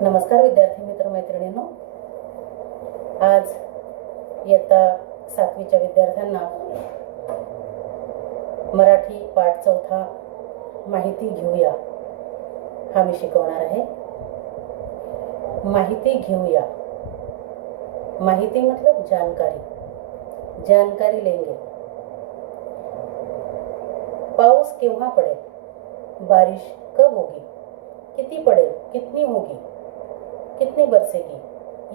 नमस्कार विद्यार्थी मित्र मैत्रिणींनो, आज इयत्ता 7वीच्या विद्यार्थ्यांना मराठी पाठ 4 माहिती घेऊया हा मी शिकवणार आहे। माहिती घेऊया, माहिती मतलब जानकारी लेंगे। पाऊस केव्हा पडेल, बारिश कब होगी, किती पडेल, कितनी होगी, कितनी बरसेगी,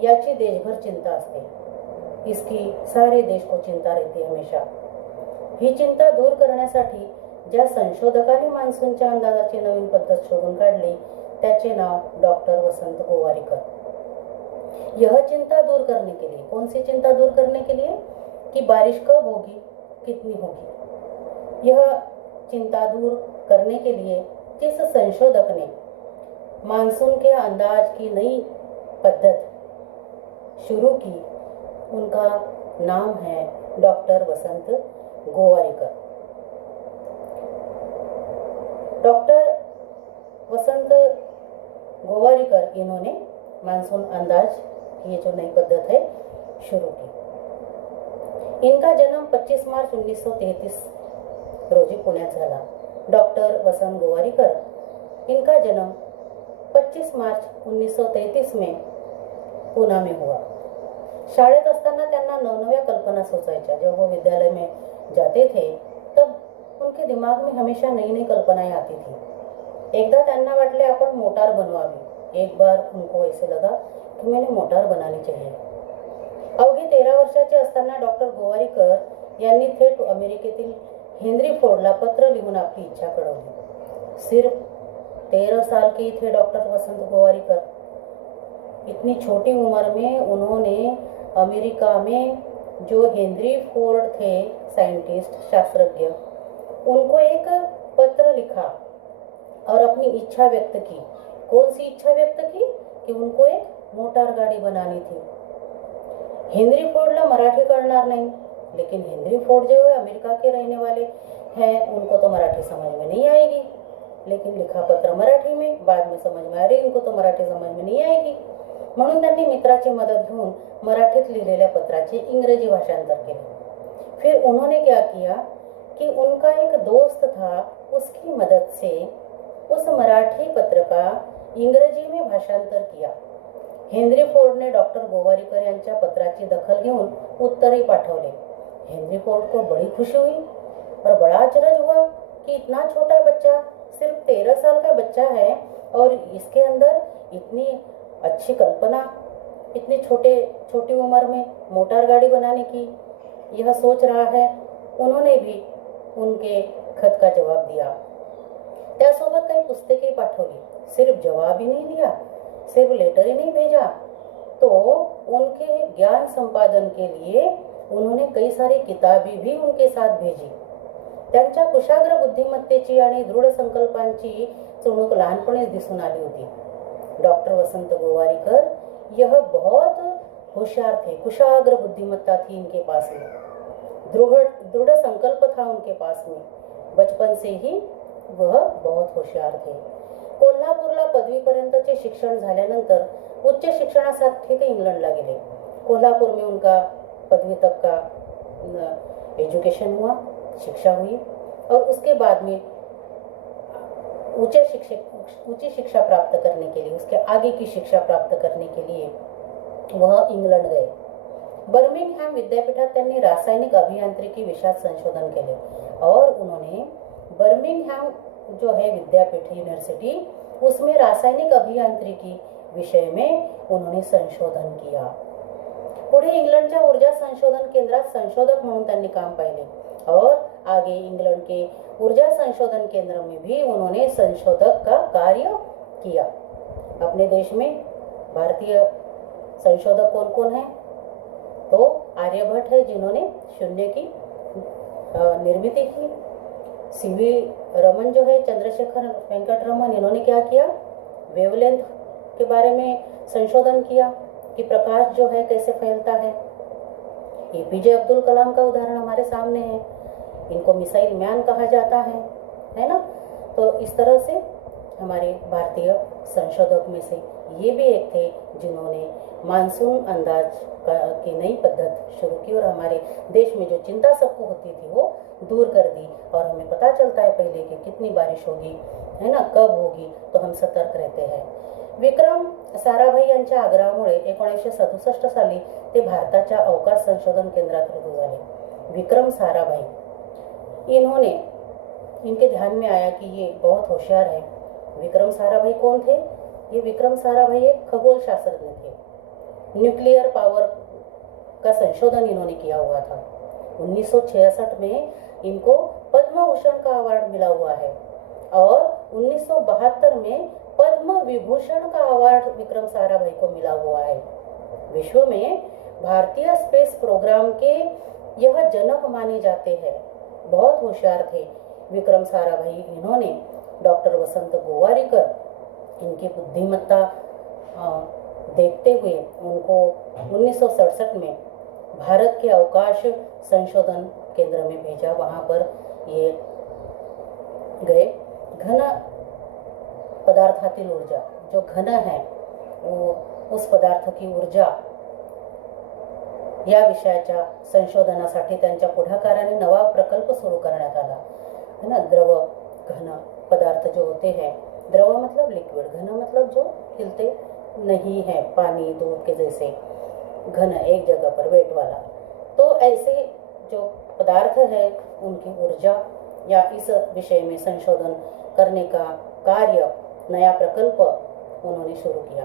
याची देशभर चिंता असते। इसकी सारे देश को चिंता रहती है हमेशा। ही चिंता दूर करण्यासाठी ज्या संशोधकांनी मान्सूनच्या अंदाजाची नवीन पद्धत शोधून काढली त्याचे नाव डॉक्टर वसंत गोवारीकर। यह चिंता दूर करने के लिए, कौन सी चिंता दूर करने के लिए कि बारिश कब होगी, कितनी होगी, यह चिंता दूर करने के लिए जिस संशोधक ने मानसून के अंदाज की नई पद्धत शुरू की उनका नाम है डॉक्टर वसंत गोवारीकर। डॉक्टर वसंत गोवारीकर इन्होंने मानसून अंदाज की ये जो नई पद्धत है शुरू की। इनका जन्म 25 मार्च 1933 रोजी पुण्यात झाला। डॉक्टर वसंत गोवारीकर इनका जन्म 25 मार्च 1933 में पुणे में हुआ। शाळेत असताना त्यांना नवनव्या कल्पना सुचायच्या। जब वो विद्यालय में जाते थे तब उनके दिमाग में हमेशा नई नई कल्पनाएं आती थी। एकदा त्यांना वाटले आपण मोटार बनवावी। एक बार उनको ऐसे लगा कि मैंने मोटार बनानी चाहिए। अवघी 13 वर्षाचे असताना डॉक्टर गोवारीकर यांनी थेट अमेरिकेतील हेनरी फोर्डला पत्र लिहून आपली इच्छा कळवली। सिर्फ 13 साल के थे डॉक्टर वसंत गोवारीकर। इतनी छोटी उम्र में उन्होंने अमेरिका में जो हेनरी फोर्ड थे साइंटिस्ट, शास्त्रज्ञ, उनको एक पत्र लिखा और अपनी इच्छा व्यक्त की। कौन सी इच्छा व्यक्त की कि उनको एक मोटार गाड़ी बनानी थी। हेनरी फोर्डला मराठी कळणार नहीं, लेकिन हेनरी फोर्ड जो है अमेरिका के रहने वाले हैं, उनको तो मराठी समझ में नहीं आएगी। लेकिन लिखा पत्र मराठी में, बाद में समझ में आ रही इनको तो मराठी समझ में नहीं आएगी। म्हणून त्यांनी मित्राची मदत घेऊन मराठीत लिहिलेल्या पत्राचे इंग्रजी भाषांतर केले। फिर उन्होंने क्या किया कि उनका एक दोस्त था, उसकी मदद से उस मराठी पत्र का इंग्रजी में भाषांतर किया। हेनरी फोर्ड ने डॉक्टर गोवारीकर यांच्या पत्राची दखल घेऊन उत्तरही पाठवले। हेनरी फोर्ड को बड़ी खुशी हुई और बड़ा अचरज हुआ कि इतना छोटा बच्चा, सिर्फ 13 साल का बच्चा है और इसके अंदर इतनी अच्छी कल्पना, इतनी छोटी उम्र में मोटार गाड़ी बनाने की यह सोच रहा है। उन्होंने भी उनके खत का जवाब दिया। त्यासोबत काही पुस्तकेही पाठवली। सिर्फ जवाब ही नहीं दिया, सिर्फ लेटर ही नहीं भेजा, तो उनके ज्ञान संपादन के लिए उन्होंने कई सारी किताबें भी उनके साथ भेजी। त्यांच्या कुशाग्र बुद्धिमत्तेची आणि दृढ संकल्पांची चुणूक लहानपणीच दिसून आली होती। डॉक्टर वसंत गोवारीकर यह बहुत होशियार थे। कुशाग्र बुद्धिमत्ता थी इनके पास में, दृढ़ संकल्प था उनके पास में। बचपन से ही वह बहुत होशियार थे। कोल्हापूरला पदवीपर्यंतचे शिक्षण झाल्यानंतर उच्च शिक्षणासाठी ते इंग्लंडला गेले। कोल्हापुर में उनका पदवी तक का एजुकेशन हुआ, शिक्षा हुई और उसके बाद में ऊंची शिक्षा प्राप्त करने के लिए, उसके आगे की शिक्षा प्राप्त करने के लिए वह इंग्लंड गए। बर्मिंगहॅम विद्यापीठात त्यांनी रासायनिक अभियांत्रिकी विषयात संशोधन केले और उन्होंने बर्मिंगहॅम जो है विद्यापीठ यूनिवर्सिटी, उसमें रासायनिक अभियांत्रिकी विषय में उन्होंने संशोधन किया। पुढे इंग्लंडच्या ऊर्जा संशोधन केंद्रात संशोधक म्हणून त्यांनी काम पाहिले और आगे इंग्लैंड के ऊर्जा संशोधन केंद्र में भी उन्होंने संशोधक का कार्य किया। अपने देश में भारतीय संशोधक कौन कौन है, तो आर्यभट्ट है जिन्होंने शून्य की निर्मिति की। सीवी रमन जो है, चंद्रशेखर वेंकट रमन, इन्होंने क्या किया, वेवलेंथ के बारे में संशोधन किया कि प्रकाश जो है कैसे फैलता है। एपीजे अब्दुल कलाम का उदाहरण हमारे सामने है, इनको मिसाइल मैन कहा जाता है ना। तो इस तरह से हमारे भारतीय संशोधक में से ये भी एक थे जिन्होंने मानसून अंदाज की नई पद्धत शुरू की और हमारे देश में जो चिंता सबको होती थी वो दूर कर दी। और हमें पता चलता है पहले कि कितनी बारिश होगी, है ना, कब होगी, तो हम सतर्क रहते हैं। विक्रम साराभाई यांच्या आग्रहामुळे 1967 साली ते भारताच्या अवकाश संशोधन केंद्रात रुजू झाले। विक्रम साराभाई इन्होंने, इनके ध्यान में आया कि ये बहुत होशियार है। विक्रम साराभाई कौन थे? ये विक्रम साराभाई एक खगोल शास्त्रज्ञ थे। न्यूक्लियर पावर का संशोधन इन्होंने किया हुआ था। 1966 में इनको पद्म भूषण का अवार्ड मिला हुआ है और 1972 में पद्म विभूषण का अवार्ड विक्रम साराभाई को मिला हुआ है। विश्व में भारतीय स्पेस प्रोग्राम के यह जनक माने जाते हैं। बहुत होशियार थे विक्रम साराभाई। इन्होंने डॉक्टर वसंत गोवारिकर, इनकी बुद्धिमत्ता देखते हुए उनको 1967 में भारत के अवकाश संशोधन केंद्र में भेजा। वहाँ पर ये गए। घन पदार्थातील ऊर्जा, जो घन है वो उस पदार्थ की ऊर्जा या विषयाच्या संशोधनासाठी त्यांच्या पुढाकाराने नवा प्रकल्प सुरू करण्यात आला, है ना। द्रव घन पदार्थ जो होते हैं, द्रव मतलब लिक्विड, घन मतलब जो हिलते नहीं है, पानी दूध के जैसे घन एक जगह पर वेट वाला। तो ऐसे जो पदार्थ है उनकी ऊर्जा या इस विषय में संशोधन करने का कार्य, नया प्रकल्प उन्होंने शुरू किया।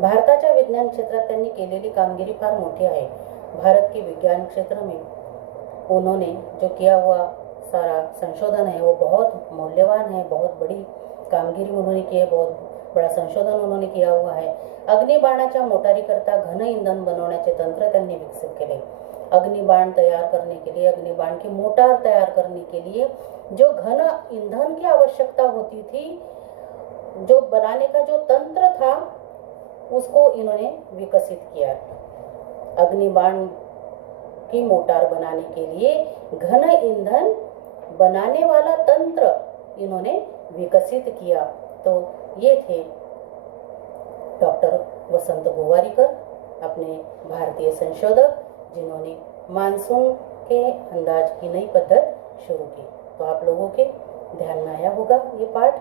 भारताच्या विज्ञान क्षेत्रात त्यांनी केलेली कामगिरी फार मोठी आहे। भारत के विज्ञान क्षेत्र में उन्होंने जो किया हुआ सारा संशोधन है वो बहुत मूल्यवान है। बहुत बड़ी कामगिरी उन्होंने की है, बहुत बड़ा संशोधन उन्होंने किया हुआ है। अग्निबाणाच्या मोटारीकरता घन इंधन बनवण्याचे तंत्र त्यांनी विकसित केले। अग्निबाण तैयार करने के लिए, अग्निबाण की मोटार तैयार करने के लिए जो घन ईंधन की आवश्यकता होती थी, जो बनाने का जो तंत्र था, उसको इन्होंने विकसित किया। अग्निबाण की मोटार बनाने के लिए घन ईंधन बनाने वाला तंत्र इन्होंने विकसित किया। तो ये थे डॉक्टर वसंत गोवारिकर, अपने भारतीय संशोधक, जिन्होंने मानसून के अंदाज की नई पद्धत शुरू की। तो आप लोगों के ध्यान में आया होगा, ये पाठ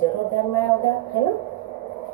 जरूर ध्यान में आया होगा, है ना।